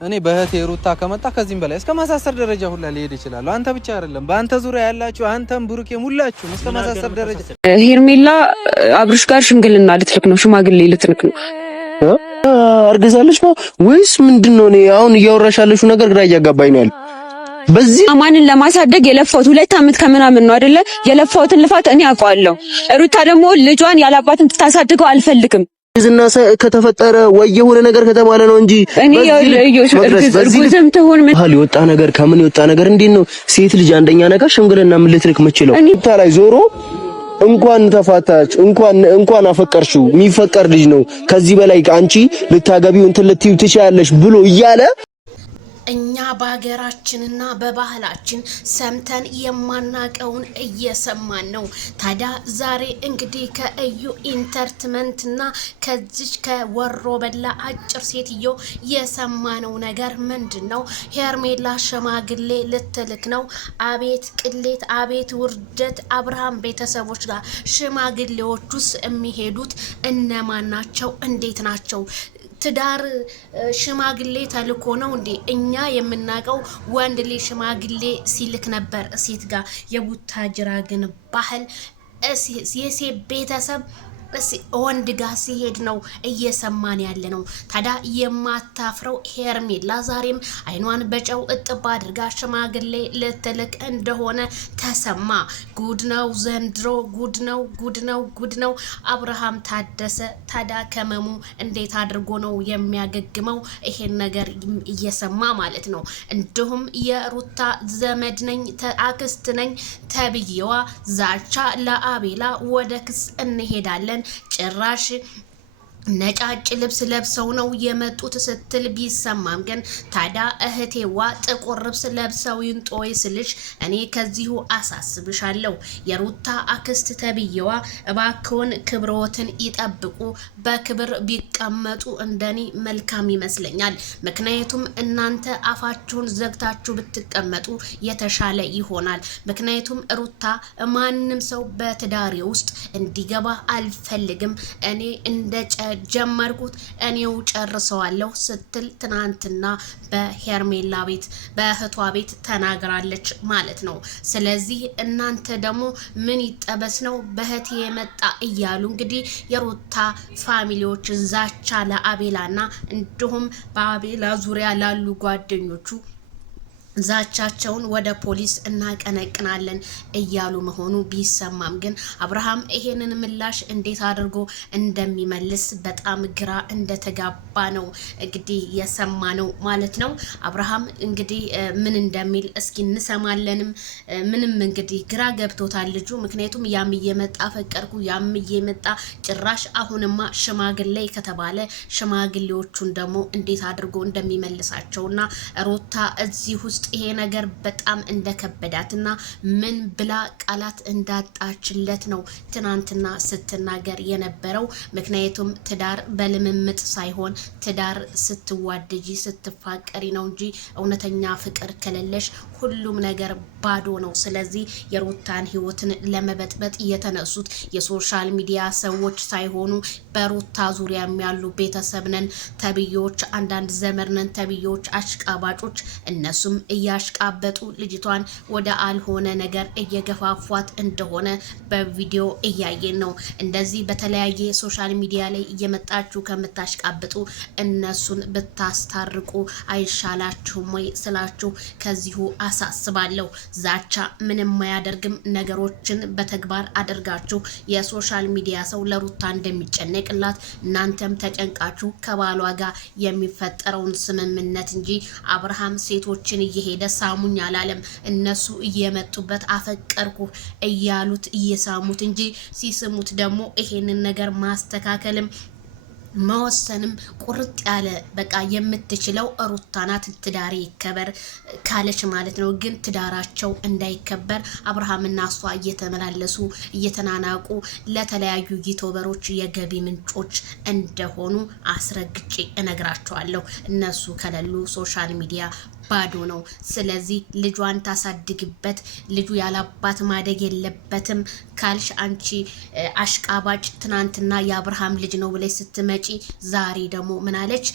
እኔ በህቴ ሩታ ከመጣ ከዚህም በላይ እስከ ማሳሰር ደረጃ ሁላ ሊሄድ ይችላል። አንተ ብቻ አይደለም በአንተ ዙሪያ ያላችሁ አንተም ብሩኬም ሁላችሁም እስከ ማሳሰር ደረጃ። ሄርሜላ አብርሽ ጋር ሽምግልና ልትልክ ነው፣ ሽማግሌ ልትልክ ነው። አርገዛለች ነው ወይስ ምንድነው? እኔ አሁን እያወራሻለሽ ነገር ግራ እያጋባኝ ነው ያለው። በዚህ አማንን ለማሳደግ የለፋሁት 2 ዓመት ከምናምን ነው አይደለ? የለፋሁትን ልፋት እኔ አውቀዋለሁ። ሩታ ደግሞ ልጇን ያላባትን ትታሳድገው አልፈልግም። ዝና ከተፈጠረ ወይ የሆነ ነገር ከተባለ ነው እንጂ እኔ እርጉዝም ትሁን ምን ይወጣ ነገር ከምን ይወጣ ነገር እንዴት ነው ሴት ልጅ አንደኛ ነገር ሽምግልና ምን ልትልክ የምችለው? ላይ ዞሮ እንኳን ተፋታች እንኳን አፈቀርሽው የሚፈቀር ልጅ ነው ከዚህ በላይ አንቺ ልታገቢው እንትን ልትዩ ትችያለሽ ብሎ እያለ እኛ በሀገራችንና በባህላችን ሰምተን የማናቀውን እየሰማን ነው። ታዲያ ዛሬ እንግዲህ ከእዩ ኢንተርቴይንመንትና ከዚች ከወሮ በላ አጭር ሴትዮ የሰማነው ነገር ምንድነው? ሄርሜላ ሽማግሌ ልትልክ ነው። አቤት ቅሌት፣ አቤት ውርደት። አብርሃም ቤተሰቦች ጋር ሽማግሌዎቹስ የሚሄዱት እነማን ናቸው? እንዴት ናቸው? ትዳር ሽማግሌ ተልኮ ነው እንዴ? እኛ የምናቀው ወንድ ልጅ ሽማግሌ ሲልክ ነበር ሴት ጋር። የቡታጅራ ግን ባህል የሴት ቤተሰብ ወንድ ጋር ሲሄድ ነው እየሰማን ያለ ነው። ታዲያ የማታፍረው ሄርሜላ ዛሬም አይኗን በጨው እጥባ አድርጋ ሽማግሌ ልትልክ እንደሆነ ተሰማ። ጉድ ነው ዘንድሮ፣ ጉድ ነው፣ ጉድ ነው፣ ጉድ ነው። አብርሃም ታደሰ ታዲያ ከመሙ እንዴት አድርጎ ነው የሚያገግመው? ይሄን ነገር እየሰማ ማለት ነው። እንዲሁም የሩታ ዘመድ ነኝ አክስት ነኝ ተብዬዋ ዛቻ ለአቤላ ወደ ክስ እንሄዳለን ጭራሽ ነጫጭ ልብስ ለብሰው ነው የመጡት ስትል ቢሰማም ግን ታዲያ እህቴዋ ጥቁር ልብስ ለብሰው ይንጦይ ስልሽ እኔ ከዚሁ አሳስብሻለሁ። የሩታ አክስት ተብዬዋ እባክዎን ክብሮትን ይጠብቁ፣ በክብር ቢቀመጡ እንደኔ መልካም ይመስለኛል። ምክንያቱም እናንተ አፋችሁን ዘግታችሁ ብትቀመጡ የተሻለ ይሆናል። ምክንያቱም ሩታ ማንም ሰው በትዳሬ ውስጥ እንዲገባ አልፈልግም፣ እኔ እንደ ጀመርኩት እኔው ጨርሰዋለሁ ስትል ትናንትና በሄርሜላ ቤት በእህቷ ቤት ተናግራለች ማለት ነው። ስለዚህ እናንተ ደግሞ ምን ይጠበስ ነው በእህቴ የመጣ እያሉ እንግዲህ የሩታ ፋሚሊዎች ዛቻ ለአቤላና እንዲሁም በአቤላ ዙሪያ ላሉ ጓደኞቹ ዛቻቸውን ወደ ፖሊስ እናቀነቅናለን እያሉ መሆኑ ቢሰማም ግን አብርሃም ይሄንን ምላሽ እንዴት አድርጎ እንደሚመልስ በጣም ግራ እንደተጋባ ነው እንግዲህ የሰማነው ማለት ነው። አብርሃም እንግዲህ ምን እንደሚል እስኪ እንሰማለንም። ምንም እንግዲህ ግራ ገብቶታል ልጁ። ምክንያቱም ያም እየመጣ ፈቀርኩ ያም እየመጣ ጭራሽ አሁንማ ሽማግሌ ከተባለ ሽማግሌዎቹን ደግሞ እንዴት አድርጎ እንደሚመልሳቸውና ሩታ እዚህ ውስጥ ይሄ ነገር በጣም እንደከበዳትና ምን ብላ ቃላት እንዳጣችለት ነው ትናንትና ስትናገር የነበረው። ምክንያቱም ትዳር በልምምጥ ሳይሆን ትዳር ስትዋደጂ ስትፋቀሪ ነው እንጂ እውነተኛ ፍቅር ከሌለሽ ሁሉም ነገር ባዶ ነው። ስለዚህ የሩታን ህይወትን ለመበጥበጥ የተነሱት የሶሻል ሚዲያ ሰዎች ሳይሆኑ በሩታ ዙሪያ ያሉ ቤተሰብነን ተብዮች፣ አንዳንድ ዘመርነን ተብዮች፣ አሽቃባጮች እነሱም እያሽቃበጡ ልጅቷን ወደ አልሆነ ነገር እየገፋፏት እንደሆነ በቪዲዮ እያየን ነው። እንደዚህ በተለያየ ሶሻል ሚዲያ ላይ እየመጣችሁ ከምታሽቃብጡ እነሱን ብታስታርቁ አይሻላችሁም ወይ ስላችሁ ከዚሁ አሳስባለሁ። ዛቻ ምንም አያደርግም። ነገሮችን በተግባር አድርጋችሁ የሶሻል ሚዲያ ሰው ለሩታ እንደሚጨነቅላት እናንተም ተጨንቃችሁ ከባሏ ጋር የሚፈጠረውን ስምምነት እንጂ አብርሃም ሴቶችን እየሄደ ሳሙኝ አላለም። እነሱ እየመጡበት አፈቀርኩ እያሉት እየሳሙት እንጂ ሲስሙት ደግሞ ይሄንን ነገር ማስተካከልም መወሰንም ቁርጥ ያለ በቃ የምትችለው ሩታ ናት። ትዳሬ ይከበር ካለች ማለት ነው። ግን ትዳራቸው እንዳይከበር አብርሃምና እሷ እየተመላለሱ እየተናናቁ ለተለያዩ ዩቲዩበሮች የገቢ ምንጮች እንደሆኑ አስረግጬ እነግራቸዋለሁ። እነሱ ከሌሉ ሶሻል ሚዲያ ባዶ ነው። ስለዚህ ልጇን ታሳድግበት። ልጁ ያላባት ማደግ የለበትም ካልሽ አንቺ አሽቃባጭ ትናንትና የአብርሃም ልጅ ነው ብለሽ ስትመጪ ዛሬ ደግሞ ምን አለች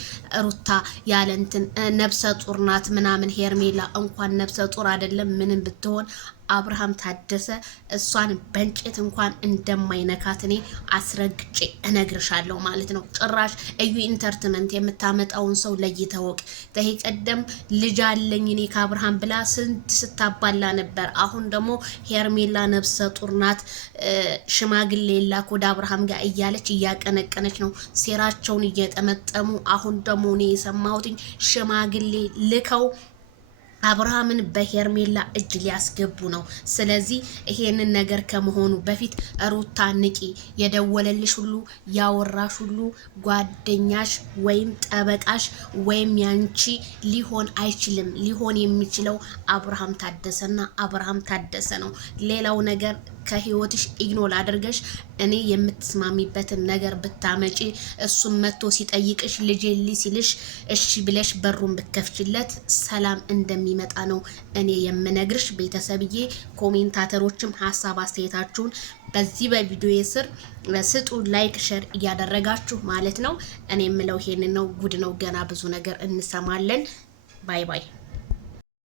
ሩታ ያለንትን ነብሰ ጡር ናት ምናምን። ሄርሜላ እንኳን ነብሰ ጡር አይደለም ምንም ብትሆን አብርሃም ታደሰ እሷን በእንጨት እንኳን እንደማይነካት እኔ አስረግጬ እነግርሻለሁ ማለት ነው። ጭራሽ እዩ ኢንተርቴይንመንት የምታመጣውን ሰው ለይተወቅ። ተሄ ቀደም ልጅ አለኝ እኔ ከአብርሃም ብላ ስታባላ ነበር። አሁን ደግሞ ሄርሜላ ነብሰ ጡር ናት ሽማግሌ ላክ ወደ አብርሃም ጋር እያለች እያቀነቀነች ነው። ሴራቸውን እየጠመጠሙ አሁን ደግሞ እኔ የሰማሁት ሽማግሌ ልከው አብርሃምን በሄርሜላ እጅ ሊያስገቡ ነው። ስለዚህ ይሄንን ነገር ከመሆኑ በፊት ሩታ ንቂ። የደወለልሽ ሁሉ ያወራሽ ሁሉ ጓደኛሽ ወይም ጠበቃሽ ወይም ያንቺ ሊሆን አይችልም። ሊሆን የሚችለው አብርሃም ታደሰና አብርሃም ታደሰ ነው። ሌላው ነገር ከህይወትሽ ኢግኖር አድርገሽ እኔ የምትስማሚበትን ነገር ብታመጪ እሱም መጥቶ ሲጠይቅሽ ልጅ ሲልሽ እሺ ብለሽ በሩን ብትከፍችለት ሰላም እንደሚመጣ ነው እኔ የምነግርሽ። ቤተሰብዬ ኮሜንታተሮችም ሀሳብ አስተያየታችሁን በዚህ በቪዲዮ ስር ስጡ፣ ላይክ ሼር እያደረጋችሁ ማለት ነው። እኔ የምለው ይሄንን ነው። ጉድ ነው። ገና ብዙ ነገር እንሰማለን። ባይ ባይ።